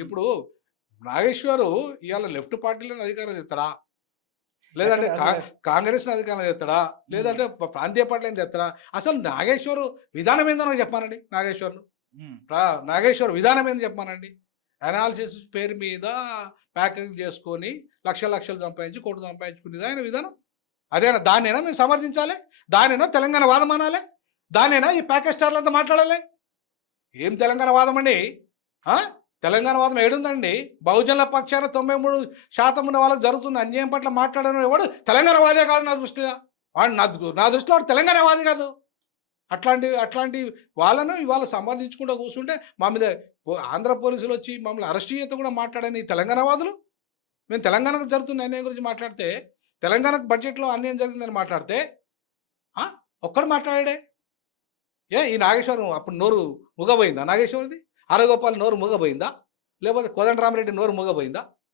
ఇప్పుడు నాగేశ్వరు ఇవాళ లెఫ్ట్ పార్టీలను అధికారం తెస్తాడా, ఎక్కడ లేదంటే అసలు కాంగ్రెస్ని అధికారం తెస్తాడా, హ్మ్. లేదంటే ప్రాంతీయ పార్టీలను తెస్తాడా? అసలు నాగేశ్వరు విధానం ఏందో నాకు చెప్పానండి. నాగేశ్వర్ను హ్మ్. నాగేశ్వర్ విధానం ఏంది చెప్పానండి. అనాలిసిస్ పేరు మీద ప్యాకేజ్ చేసుకొని లక్షలు లక్షలు సంపాదించి కోట్లు సంపాదించుకునేది ఆయన విధానం. అదేనా? దాన్నైనా మేము సమర్థించాలి? దానైనా తెలంగాణ వాదం అనాలి? దానైనా ఈ ప్యాకేజ్ స్టార్లంతా మాట్లాడాలి? ఏం తెలంగాణ వాదం అండి? తెలంగాణ వాదం ఏడుందండి? బహుజనుల పక్షాన 93% ఉన్న వాళ్ళకి జరుగుతున్న అన్యాయం పట్ల మాట్లాడడం ఎవడు తెలంగాణ వాదే కాదు నా దృష్టిలో. వాడు నా దృష్టిలో వాడు తెలంగాణ వాది కాదు. అట్లాంటి వాళ్ళను ఇవాళ సమర్థించుకుంటూ కూర్చుంటే మా మీద ఆంధ్ర పోలీసులు వచ్చి మమ్మల్ని అరెస్ట్ చేత కూడా మాట్లాడని ఈ తెలంగాణ వాదులు. మేము తెలంగాణకు జరుగుతున్న అన్యాయం గురించి మాట్లాడితే, తెలంగాణకు బడ్జెట్‌లో అన్యాయం జరిగిందని మాట్లాడితే ఆ! ఒక్కడు మాట్లాడాడే. ఈ నాగేశ్వరం అప్పుడు నోరు మూగబోయిందా నాగేశ్వరిది? అరగోపాల్ నోరు మూగబోయిందా? లేకపోతే కోదండరామిరెడ్డి నోరు మూగబోయిందా?